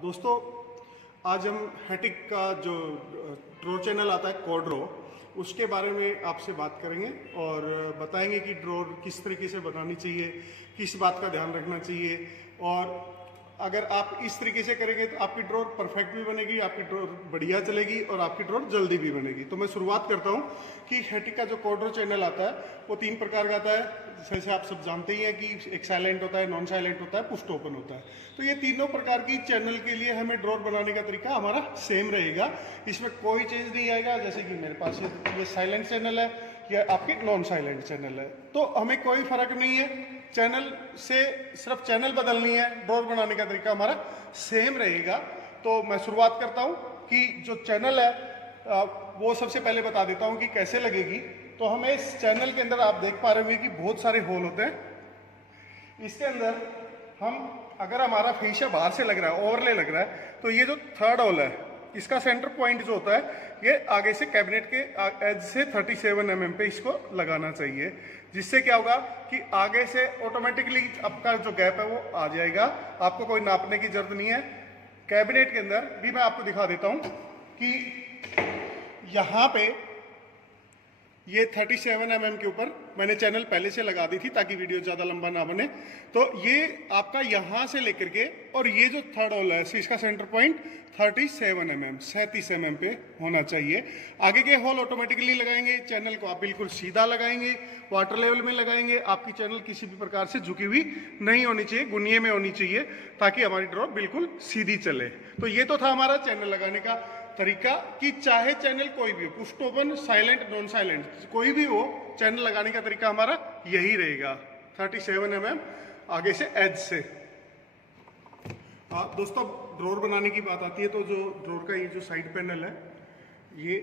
दोस्तों, आज हम हैटिक का जो ड्रॉर चैनल आता है कोड्रो, उसके बारे में आपसे बात करेंगे और बताएंगे कि ड्रॉर किस तरीके से बनानी चाहिए, किस बात का ध्यान रखना चाहिए। और अगर आप इस तरीके से करेंगे तो आपकी ड्रॉर परफेक्ट भी बनेगी, आपकी ड्रॉर बढ़िया चलेगी और आपकी ड्रॉर जल्दी भी बनेगी। तो मैं शुरुआत करता हूँ कि हैटिक का जो कोड्रो चैनल आता है वो 3 प्रकार का आता है। जैसे आप सब जानते ही हैं कि एक साइलेंट होता है, नॉन साइलेंट होता है, पुश ओपन होता है। तो ये तीनों प्रकार की चैनल के लिए हमें ड्रॉर बनाने का तरीका हमारा सेम रहेगा, इसमें कोई चेंज नहीं आएगा। जैसे कि मेरे पास ये साइलेंट चैनल है, या आपकी नॉन साइलेंट चैनल है, तो हमें कोई फर्क नहीं है। चैनल से सिर्फ चैनल बदलनी है, ड्रॉर बनाने का तरीका हमारा सेम रहेगा। तो मैं शुरुआत करता हूँ कि जो चैनल है वो सबसे पहले बता देता हूँ कि कैसे लगेगी। तो हमें इस चैनल के अंदर आप देख पा रहे होंगे कि बहुत सारे होल होते हैं। इसके अंदर हम अगर हमारा फेशिया बाहर से लग रहा है, ओवरले लग रहा है, तो ये जो थर्ड होल है इसका सेंटर पॉइंट जो होता है ये आगे से कैबिनेट के एज से 37 mm पे इसको लगाना चाहिए, जिससे क्या होगा कि आगे से ऑटोमेटिकली आपका जो गैप है वो आ जाएगा। आपको कोई नापने की जरूरत नहीं है। कैबिनेट के अंदर भी मैं आपको दिखा देता हूँ कि यहाँ पे ये 37 mm के ऊपर मैंने चैनल पहले से लगा दी थी ताकि वीडियो ज़्यादा लंबा ना बने। तो ये आपका यहाँ से लेकर के और ये जो थर्ड होल है इसका सेंटर पॉइंट 37 mm पे होना चाहिए। आगे के होल ऑटोमेटिकली लगाएंगे, चैनल को आप बिल्कुल सीधा लगाएंगे, वाटर लेवल में लगाएंगे। आपकी चैनल किसी भी प्रकार से झुकी हुई नहीं होनी चाहिए, गुनिये में होनी चाहिए, ताकि हमारी ड्रॉर बिल्कुल सीधी चले। तो ये तो था हमारा चैनल लगाने का तरीका कि चाहे चैनल कोई भी हो, push open, silent, non silent, कोई भी हो, चैनल लगाने का तरीका हमारा यही रहेगा, 37 mm आगे से एज से। दोस्तों, ड्रॉर बनाने की बात आती है तो जो ड्रॉर का ये जो साइड पैनल है, ये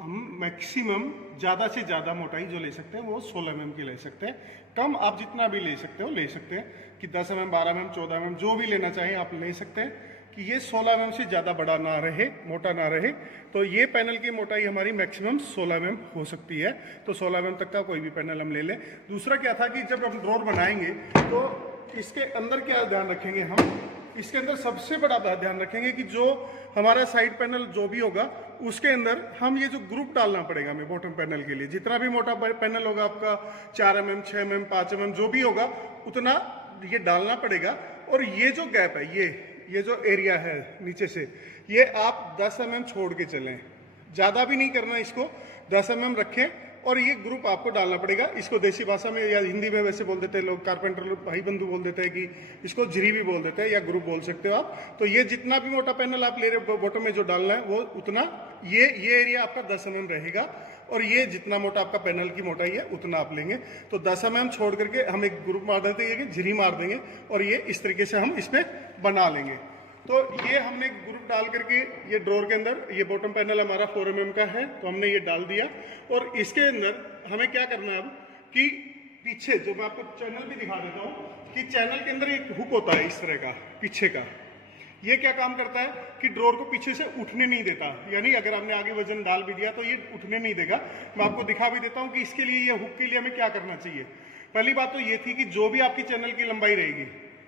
हम मैक्सिमम ज़्यादा से ज़्यादा मोटाई जो ले सकते हैं वो 16 mm की ले सकते हैं। कम आप जितना भी ले सकते हो ले सकते हैं कि 10 mm, 12 mm, 14 mm जो भी लेना चाहें आप ले सकते हैं, कि ये 16 mm से ज़्यादा बड़ा ना रहे, मोटा ना रहे। तो ये पैनल की मोटाई हमारी मैक्सिमम 16 mm हो सकती है। तो 16 mm तक का कोई भी पैनल हम ले लें। दूसरा क्या था कि जब हम ड्रॉर बनाएंगे तो इसके अंदर क्या ध्यान रखेंगे हम, इसके अंदर सबसे बड़ा ध्यान रखेंगे कि जो हमारा साइड पैनल जो भी होगा उसके अंदर हम ये जो ग्रुप डालना पड़ेगा हमें बॉटम पैनल के लिए। जितना भी मोटा पैनल होगा आपका 4 mm, 6 mm, 5 mm जो भी होगा उतना ये डालना पड़ेगा। और ये जो गैप है, ये जो एरिया है नीचे से, ये आप 10 mm छोड़ के चलें, ज़्यादा भी नहीं करना इसको, 10 mm रखें। और ये ग्रुप आपको डालना पड़ेगा। इसको देसी भाषा में या हिंदी में वैसे बोल देते हैं लोग, कारपेंटर लोग, भाई बंधु बोल देते हैं कि इसको झिरी भी बोल देते हैं या ग्रुप बोल सकते हो आप। तो ये जितना भी मोटा पैनल आप ले रहे हो बॉटम में जो डालना है वो उतना, ये एरिया आपका 10 mm रहेगा। और ये जितना मोटा आपका पैनल की मोटाई है उतना आप लेंगे। तो 10 mm छोड़ करके हम एक ग्रुप मार देते हैं, झिरी मार देंगे और ये इस तरीके से हम इसमें बना लेंगे। तो ये हमने ग्रुप डाल करके ये ड्रॉर के अंदर, ये बॉटम पैनल हमारा 4 mm का है तो हमने ये डाल दिया। और इसके अंदर हमें क्या करना है अब कि पीछे जो मैं आपको चैनल भी दिखा देता हूँ कि चैनल के अंदर एक हुक होता है इस तरह का पीछे का। ये क्या काम करता है कि ड्रॉर को पीछे से उठने नहीं देता, यानी अगर हमने आगे वजन डाल भी दिया तो ये उठने नहीं देगा। मैं आपको दिखा भी देता हूँ कि इसके लिए, ये हुक के लिए हमें क्या करना चाहिए। पहली बात तो ये थी कि जो भी आपकी चैनल की लंबाई रहेगी,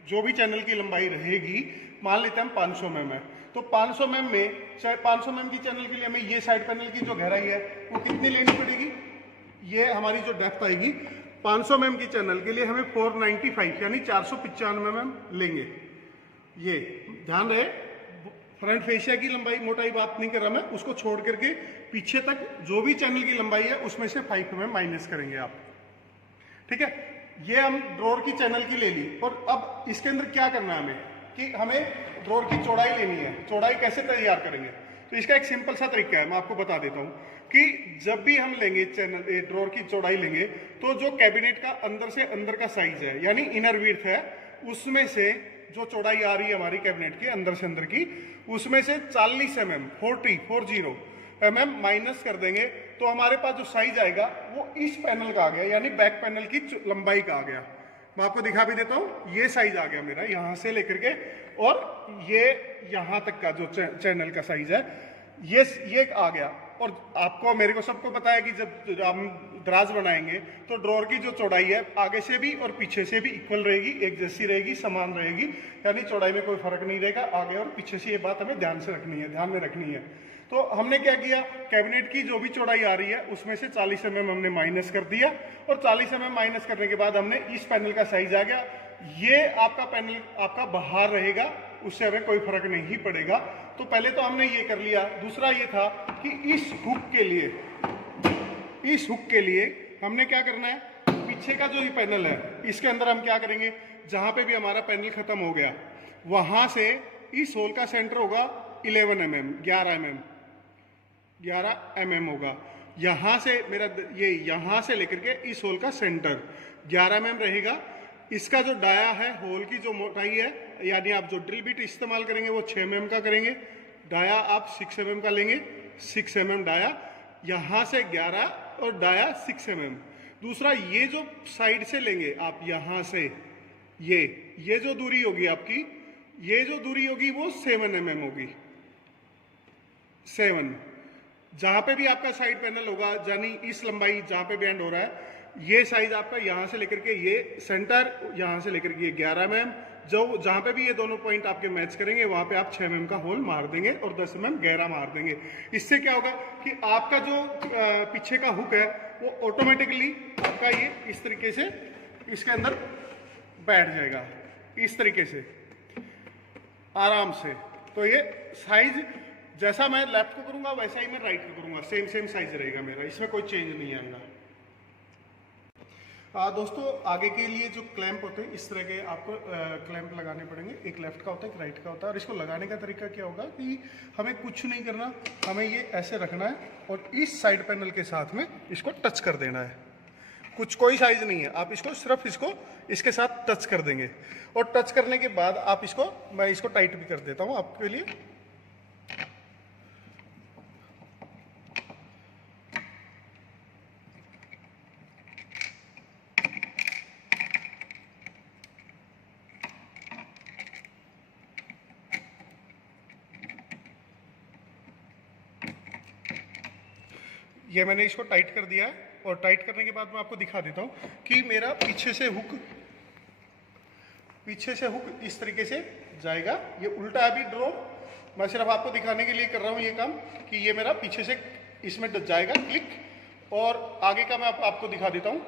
जो भी चैनल की लंबाई रहेगी, मान लेते हैं हम 500 mm है, तो 500 mm में, चाहे 500 mm की चैनल के लिए हमें ये साइड पैनल की जो गहराई है वो कितनी लेनी पड़ेगी। ये हमारी जो डेप्थ आएगी 500 mm की चैनल के लिए हमें 495 यानी 495 mm लेंगे। ये ध्यान रहे, फ्रंट फेशिया की लंबाई मोटाई बात नहीं कर रहा मैं, उसको छोड़ करके पीछे तक जो भी चैनल की लंबाई है उसमें से 5 mm माइनस करेंगे आप। ठीक है, ये हम ड्रॉर की चैनल की ले ली। और अब इसके अंदर क्या करना है हमें कि हमें ड्रॉर की चौड़ाई लेनी है। चौड़ाई कैसे तैयार करेंगे, तो इसका एक सिंपल सा तरीका है, मैं आपको बता देता हूँ कि जब भी हम लेंगे चैनल ड्रॉर की चौड़ाई लेंगे तो जो कैबिनेट का अंदर से अंदर का साइज है यानी इनर विड्थ है, उसमें से जो चौड़ाई आ रही है हमारी कैबिनेट के अंदर से अंदर की, उसमें से 40 mm माइनस कर देंगे तो हमारे पास जो साइज आएगा वो इस पैनल का आ गया, यानी बैक पैनल की लंबाई का आ गया। मैं आपको दिखा भी देता हूँ, ये साइज आ गया मेरा यहाँ से लेकर के, और ये यहाँ तक का जो चैनल का साइज है ये आ गया। और आपको मेरे को सबको पता है कि जब हम दराज बनाएंगे तो ड्रॉर की जो चौड़ाई है आगे से भी और पीछे से भी इक्वल रहेगी, एक जैसी रहेगी, समान रहेगी, यानी चौड़ाई में कोई फर्क नहीं रहेगा आगे और पीछे से। ये बात हमें ध्यान में रखनी है। तो हमने क्या किया, कैबिनेट की जो भी चौड़ाई आ रही है उसमें से 40 mm हमने माइनस कर दिया, और 40 mm माइनस करने के बाद हमने इस पैनल का साइज आ गया, ये आपका पैनल आपका बाहर रहेगा, उससे हमें कोई फर्क नहीं पड़ेगा। तो पहले तो हमने ये कर लिया। दूसरा ये था कि इस हुक के लिए हमने क्या करना है, पीछे का जो ये पैनल है इसके अंदर हम क्या करेंगे, जहां पे भी हमारा पैनल खत्म हो गया वहां से इस होल का सेंटर होगा 11 mm, 11 mm होगा। यहां से मेरा ये यहां से लेकर के इस होल का सेंटर 11 mm रहेगा। इसका जो डाया है, होल की जो मोटाई है, यानी आप जो ड्रिल बिट इस्तेमाल करेंगे वो 6 mm का करेंगे, डाया आप 6 mm का लेंगे, 6 mm डाया, यहां से 11 और डाया 6 mm। दूसरा ये जो साइड से लेंगे आप, यहां से ये जो दूरी होगी आपकी, ये जो दूरी होगी वो 7 mm होगी, 7। जहां पे भी आपका साइड पैनल होगा, यानी इस लंबाई जहां पे भी एंड हो रहा है, ये साइज आपका यहां से लेकर के ये सेंटर, यहां से लेकर के ये 11 mm, जो जहां पे भी ये दोनों पॉइंट आपके मैच करेंगे वहां पे आप 6 mm का होल मार देंगे और 10 mm गहरा मार देंगे। इससे क्या होगा कि आपका जो पीछे का हुक है वो ऑटोमेटिकली आपका ये इस तरीके से इसके अंदर बैठ जाएगा, इस तरीके से आराम से। तो ये साइज जैसा मैं लेफ्ट को करूंगा वैसा ही मैं राइट को करूंगा, सेम साइज रहेगा मेरा, इसमें कोई चेंज नहीं आएगा। दोस्तों आगे के लिए जो क्लैंप होते हैं इस तरह के आपको क्लैंप लगाने पड़ेंगे, एक लेफ्ट का होता है एक राइट का होता है। और इसको लगाने का तरीका क्या होगा कि हमें कुछ नहीं करना, हमें ये ऐसे रखना है और इस साइड पैनल के साथ में इसको टच कर देना है। कोई साइज नहीं है, आप इसको सिर्फ इसके साथ टच कर देंगे, और टच करने के बाद आप मैं इसको टाइट भी कर देता हूँ आपके लिए। ये मैंने इसको टाइट कर दिया है, और टाइट करने के बाद मैं आपको दिखा देता हूँ कि मेरा पीछे से हुक इस तरीके से जाएगा। ये उल्टा अभी ड्रॉ मैं सिर्फ आपको दिखाने के लिए कर रहा हूँ ये काम, कि ये मेरा पीछे से इसमें जाएगा क्लिक, और आगे का मैं आपको दिखा देता हूँ।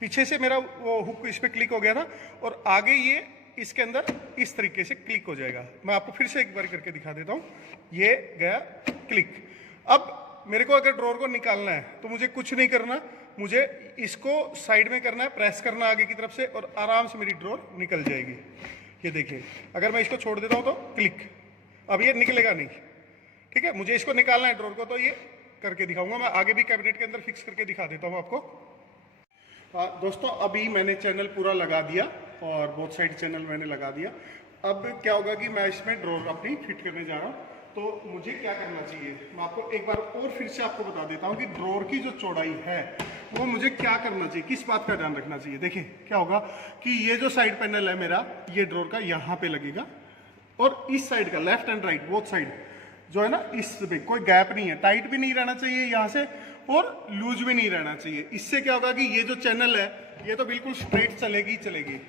पीछे से मेरा वो हुक इस पे क्लिक हो गया था, और आगे ये इसके अंदर इस तरीके से क्लिक हो जाएगा। मैं आपको फिर से एक बार करके दिखा देता हूँ। ये गया क्लिक। अब मेरे को अगर ड्रॉर को निकालना है तो मुझे कुछ नहीं करना, मुझे इसको साइड में करना है, प्रेस करना आगे की तरफ से, और आराम से मेरी ड्रॉर निकल जाएगी। ये देखिए, अगर मैं इसको छोड़ देता हूँ तो क्लिक, अब ये निकलेगा नहीं। ठीक है, मुझे इसको निकालना है ड्रॉर को, तो ये करके दिखाऊंगा। मैं आगे भी कैबिनेट के अंदर फिक्स करके दिखा देता हूँ आपको। दोस्तों अभी मैंने चैनल पूरा लगा दिया, और बोथ साइड चैनल मैंने लगा दिया। अब क्या होगा कि मैं इसमें ड्रॉर अपनी फिट करने जा रहा हूँ। तो मुझे क्या करना चाहिए, मैं आपको एक बार और फिर से आपको बता देता हूँ कि ड्रॉर की जो चौड़ाई है वो मुझे क्या करना चाहिए, किस बात का ध्यान रखना चाहिए। देखिए क्या होगा कि ये जो साइड पैनल है मेरा, ये ड्रॉर का यहाँ पे लगेगा, और इस साइड का left and right both side जो है ना, इसमें कोई गैप नहीं है, टाइट भी नहीं रहना चाहिए यहाँ से, और लूज भी नहीं रहना चाहिए। इससे क्या होगा कि ये जो चैनल है ये तो बिल्कुल स्ट्रेट चलेगी,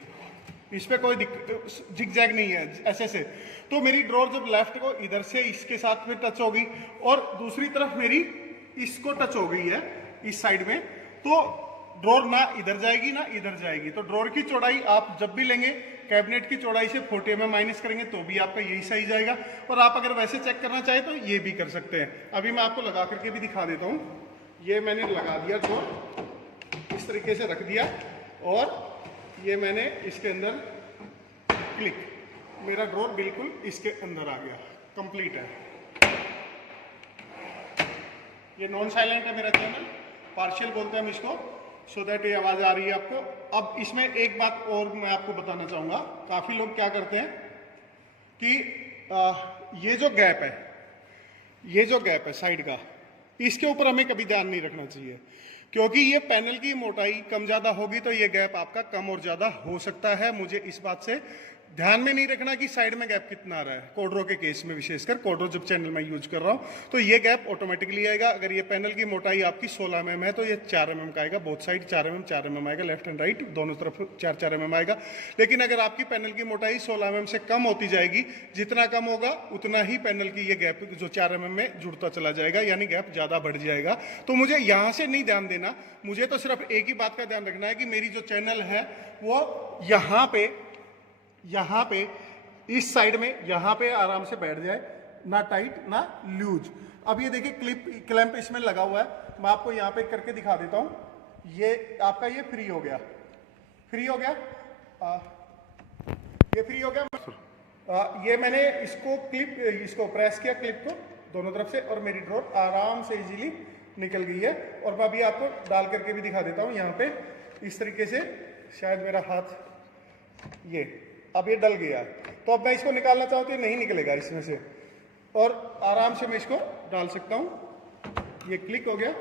इस पे कोई जिग जैग नहीं है ऐसे से। तो मेरी ड्रॉर जब लेफ्ट को इधर से इसके साथ में टच होगी, और दूसरी तरफ मेरी इसको टच हो गई है इस साइड में, तो ड्रॉर ना इधर जाएगी ना इधर जाएगी। तो ड्रॉर की चौड़ाई आप जब भी लेंगे, कैबिनेट की चौड़ाई से 40 mm माइनस करेंगे तो भी आपका यही साइज आएगा। और आप अगर वैसे चेक करना चाहे तो ये भी कर सकते हैं। अभी मैं आपको लगा करके भी दिखा देता हूँ। ये मैंने लगा दिया ड्रॉर, इस तरीके से रख दिया, और ये मैंने इसके अंदर क्लिक, मेरा ड्रॉर बिल्कुल इसके अंदर आ गया, कंप्लीट है। ये नॉन साइलेंट है मेरा चैनल, पार्शियल बोलते हैं हम इसको, सो दैट ये आवाज़ आ रही है आपको। अब इसमें एक बात और मैं आपको बताना चाहूँगा। काफ़ी लोग क्या करते हैं कि ये जो गैप है साइड का, इसके ऊपर हमें कभी ध्यान नहीं रखना चाहिए, क्योंकि ये पैनल की मोटाई कम ज़्यादा होगी तो ये गैप आपका कम और ज़्यादा हो सकता है। मुझे इस बात से ध्यान में नहीं रखना कि साइड में गैप कितना आ रहा है, कोडरो के केस में विशेषकर, कोडरो जब चैनल में यूज कर रहा हूं तो ये गैप ऑटोमेटिकली आएगा। अगर ये पैनल की मोटाई आपकी 16 mm है तो ये 4 mm का आएगा, बोथ साइड 4 mm आएगा, लेफ्ट एंड राइट दोनों तरफ 4 mm आएगा। लेकिन अगर आपकी पैनल की मोटाई 16 mm से कम होती जाएगी, जितना कम होगा उतना ही पैनल की ये गैप जो 4 mm में जुड़ता चला जाएगा, यानी गैप ज्यादा बढ़ जाएगा। तो मुझे यहां से नहीं ध्यान देना, मुझे तो सिर्फ एक ही बात का ध्यान रखना है कि मेरी जो चैनल है वो यहाँ पे इस साइड में यहाँ पे आराम से बैठ जाए, ना टाइट ना लूज। अब ये देखिए क्लैंप इसमें लगा हुआ है, मैं आपको यहाँ पे करके दिखा देता हूँ। ये आपका ये फ्री हो गया, ये फ्री हो गया। ये मैंने इसको प्रेस किया क्लिप को दोनों तरफ से, और मेरी ड्रॉर आराम से इजीली निकल गई है। और मैं अभी आपको डाल करके भी दिखा देता हूँ यहाँ पे, इस तरीके से। शायद मेरा हाथ अब ये डल गया, तो अब मैं इसको निकालना चाहूँ तो नहीं निकलेगा इसमें से, और आराम से मैं इसको डाल सकता हूँ। ये क्लिक हो गया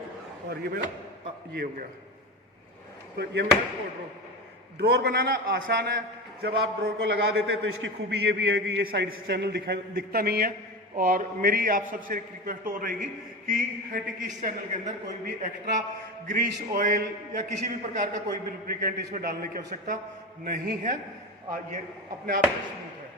और ये मेरा ये हो गया। तो ये मेरा ड्रॉर बनाना आसान है। जब आप ड्रॉर को लगा देते हैं तो इसकी खूबी ये भी है कि ये साइड से चैनल दिखता नहीं है। और मेरी आप सबसे एक रिक्वेस्ट और रहेगी कि हेटिक इस चैनल के अंदर कोई भी एक्स्ट्रा ग्रीस ऑयल या किसी भी प्रकार का कोई भी लुब्रिकेंट इसमें डालने की आवश्यकता नहीं है। ये अपने आप में स्मूथ है।